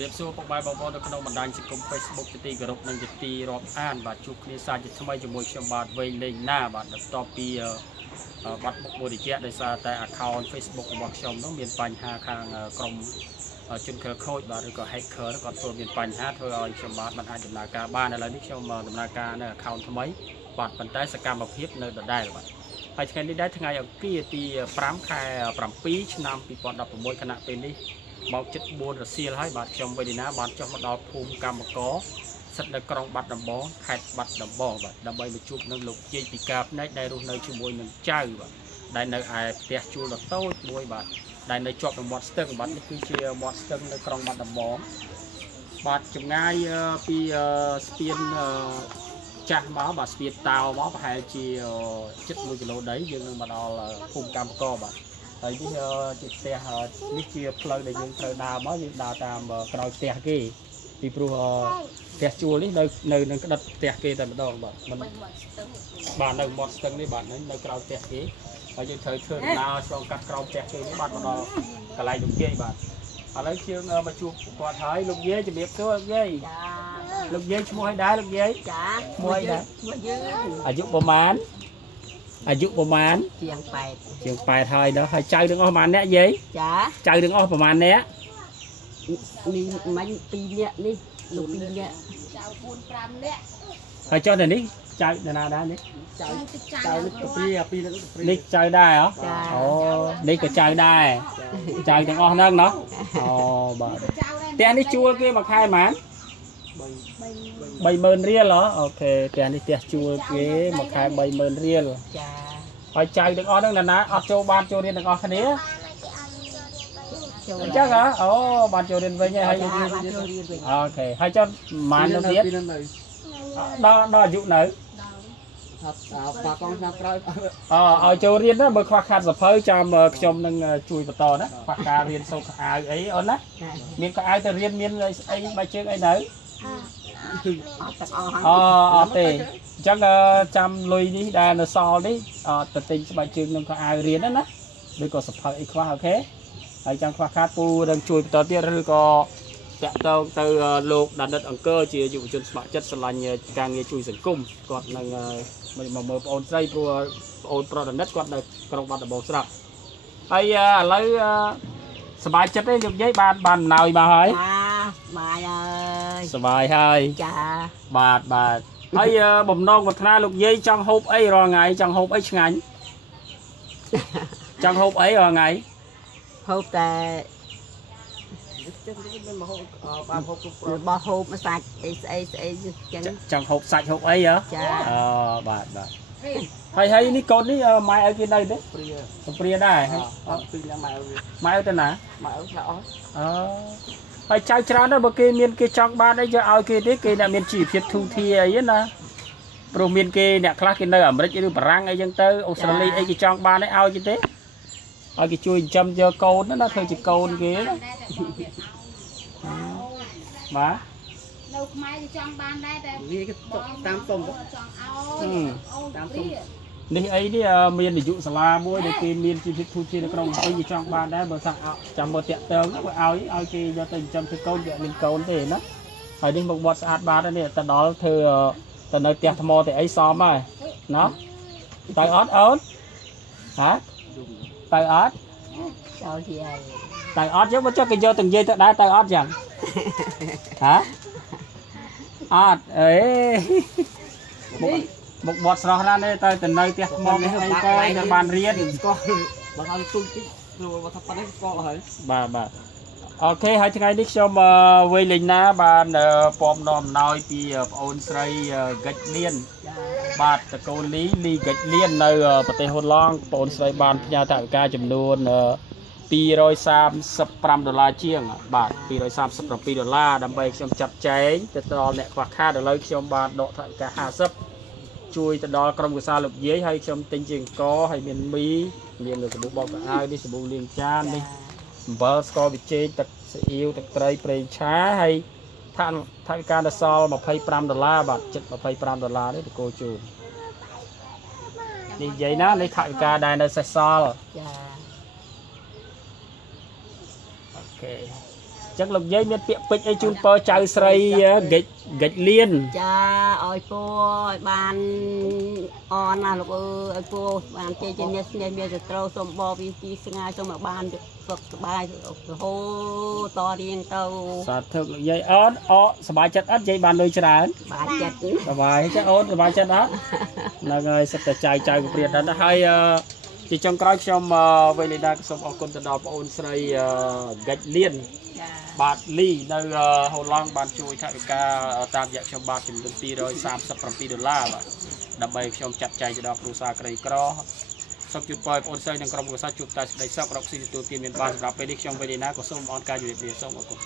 เรียบสู้พวกใบบอลในขนมบันไดสิกรมเฟซบุ๊กจะตีกระรบนั่งจะตีรอบอ่านบาดจุกนี่ซาจะทำไมจะมวยเชียงบาดเวเลนหน้าบาดต่อปีบัตรบุกบริเจได้ซาแต่อัคเคาท์เฟซบุ๊กบอกชมต้องมีปัญหาทางกรมจุนเคอร์โคดบาดหรือก็แฮกเกอร์แล้วก็ตัวมีปัญหาเธอเอาเชียงบาดมันอาจจะนาการบ้านอะไรนี่เชียงดำนาการเนี่ยเขาทำไมบาดปันใต้สกรรมแบบเพียบเนินได้หรือเปล่าไปแค่นี้ได้ทั้งไงเอากี้ตีปรามแค่ปรามปีชนำปีปอนดับมวยขณะเป็นนี้บอกจุดบนรัสเซียให้บาดชมไปดีนะบาดจอมาดอภูมิกรรมกอสัตว์ในกรองบัดดำบองแขกบัดดำบองบัดดำใบมาจุบนั่งหลบเยี่ยปีกาบในรูในชั่วโมงหนึ่งเจ้าบัดได้ในไอเปียจูหลอดโต้มวยบัดได้ในจอบในมอสเตอร์บัดนี่คือเชียร์มอสเตอร์ในกรองบัดดำบองบัดจุดง่ายปีสเปียนจ้าบ้าบัดสเปียนตาวบ้าไปเชียร์จุดมือกิโลได้ยังมาดอภูมิกรรมกอบัดไอ้ที่จุดเตะนี่เชียร์เพลย์ได้ยังเธอดาวบ้ายังดาวตามกระโดดเตะกี่ปีปลูเตะจูนี่ในกระโดดเตะกี่แต่ไม่ต้องแบบมันบ้านในมอสตึงนี่บ้านนั้นในกระโดดเตะกี่ไอ้ที่เธอดาวช่วงกัดกระโดดเตะกี่นี่บ้านมันเรากระไรลูกเย่บ้านอะไรเชียร์มาจูบกวาดหายลูกเย่จะเบียบตัวเย่ลูกเย่ช่วยได้ลูกเย่มวยได้อายุประมาณเชียงไปไทยเนาะให้ใจดึงออกประมาณเนี้ยยี่ใจดึงออกประมาณเนี้ยนี่มันปีเนี้ยนี่ลูกปีเนี้ยให้เจ้าหน่อยนี่ใจนาได้นี่นี่ใจได้เหรอโอ้นี่ก็ใจได้ใจดึงออกนั่งเนาะอ๋อบ่แต่อันนี้ชัวร์กี้มาใครมันใบเมินเรียลเหรอโอเคแต่อันนี้เตี้ยชัวร์กี้มาใครใบเมินเรียลให้ใจดึงออกนั่งนะออกโจบานโจเรียนดึงออกคันนี้chắc hả? Ồ, bạn cho đến với nhau hay ok, hay cho màn nó biết. Đó dụ nữ. Ở chỗ riêng đó, bởi khoa khát dập hơi trong nâng chui vào to đó. Khoa khá riêng sâu ai ấy ơn đó. Miền có ai ta riêng miền ấy bài trước ấy nữ. Thì chắc trăm lùi đi, đà nó so đi. Tình tình bài trước nâng có ai riêng đó đó. Bởi có dập hơi khoa ok. ហើយចាំខ្វះខាតពូនឹងជួយបន្តទៀតឬក៏តាក់ទងទៅលោកដានិតអង្គរជាយុវជនស្ម័គ្រចិត្តស្រឡាញ់ការងារជួយសង្គមគាត់នឹងមកមើលបងអូនស្រីព្រោះបងអូនប្រុសដានិតគាត់នៅក្រុងបាត់ដំបងស្រាប់ហើយឥឡូវសប្បាយចិត្តទេលោកយាយបានអំណោយមកហើយបាយហើយសប្បាយហើយចាបាទហើយបំណងប្រាថ្នាលោកយាយចង់ហូបអីរាល់ថ្ងៃចង់ហូបអីឆ្ងាញ់ចង់ហូបអីរាល់ថ្ងៃហូបតែបោះហូបសាច់អីស្អីចឹងចង់ហូបសាច់ហូបអីហ៎ចាបាទហើយនេះកូននេះម៉ែឲ្យគេនៅទេព្រាដែរពីយ៉ាងម៉ែឲ្យទៅណាម៉ែឲ្យខ្លះអស់ហើយចៅច្រើនដែរបើគេមានគេចង់បានអីយកឲ្យគេទេគេអ្នកមានជីវភាពធូរធារអីណាព្រោះមានគេអ្នកខ្លះគេនៅអាមេរិកឬបារាំងអីចឹងទៅអូស្ត្រាលីអីគេចង់បានឲ្យគេទេឲ្យគេជួយចិញ្ចឹមយកកូនណាធ្វើជាកូនគេណាបាទនៅខ្មែរគេចង់បានដែរតែវាគេតាមសុំចង់ឲ្យតាមសុំនេះអីនេះមាននាយកសាលាមួយដែលគេមានជីវិតធូរធារនៅក្នុងប្រទេសគេចង់បានដែរបើថាចាំមើលតាក់ទងបើឲ្យគេយកទៅចិញ្ចឹមធ្វើកូនយកមានកូនទេណាហើយនេះមកបត់ស្អាតបាទនេះទៅដល់ធ្វើទៅនៅផ្ទះថ្មទៅអីសមហើយណាទៅអត់អូនហ៎ទៅអត់ចូលជាហើយទៅអត់យកមកចុះគេយកទៅនិយាយទៅដែរទៅអត់ចឹងហ៎អត់អេមកបត់ស្រស់ណាស់នេះទៅនៅផ្ទះថ្មនេះអីក៏នៅបានរៀនស្គាល់បើឲ្យទូចតិចព្រោះបើថាប៉ុណ្ណេះស្គាល់ហើយបាទអូខេហើយថ្ងៃនេះខ្ញុំវេលេងណាបានពំនាំអំណោយពីប្អូនស្រីហ្កិចលៀនបាទតកូនលីហ្កិចលៀននៅប្រទេសហូឡង់ប្អូនស្រីបានផ្ញើថវិកាចំនួន$235ជាងបាទ$237ដើម្បីខ្ញុំចាត់ចែងទៅដល់អ្នកខ្វះខាតឥឡូវខ្ញុំបានដកថវិកា50ជួយទៅដល់ក្រុមគ្រួសារលោកយាយហើយខ្ញុំទិញជាអង្គហើយមានមីមានសាប៊ូបោកកៅអៅនេះសាប៊ូលាងចាននេះអំបិលស្ករវិចេកទឹកស៊ីអ៊ីវទឹកត្រីប្រេងឆាហើយថវិកាដល់សល់$25បាទចិត្ត$25នេះតកូជូននេះនិយាយណាលេខថវិកាដែលនៅសេសសល់ចាអូខេ ចឹងលោកយាយមានពាក្យពេចន៍អីជូនពរចៅស្រីហ្កិចលៀន ចាឲ្យពូឲ្យបានអរណាលោកអើយឲ្យពូបានជ័យជំនះស្នេហ៍មានសត្រូវសូមបបពីស្ងាយសូមឲ្យបានសុខសប្បាយរហូតតរៀងទៅ សាធុលោកយាយអូនសប្បាយចិត្តអត់យាយបានលុយច្រើន បាទចិត្ត សប្បាយចាអូនសប្បាយចិត្តអត់ហ្នឹងហើយសិតតែចៅកព្រាតដល់ហើយជាចុងក្រោយខ្ញុំវេលេដាក៏សូមអរគុណទៅដល់បងអូនស្រីហ្កិចលៀន ចា បាទលីនៅហូឡង់បានជួយថវិកាតាមរយៈខ្ញុំបាទចំនួន$237បាទដើម្បីខ្ញុំចាត់ចែងទៅដល់គ្រួសារក្រីក្រសូមជូនពរបងអូនស្រីនិងក្រុមគ្រួសារជួបតែសេចក្តីសុខរកស៊ីទទួលទានមានបានសម្រាប់ពេលនេះខ្ញុំវេលេណាក៏សូមអរការជម្រាបលាសូមអរគុណ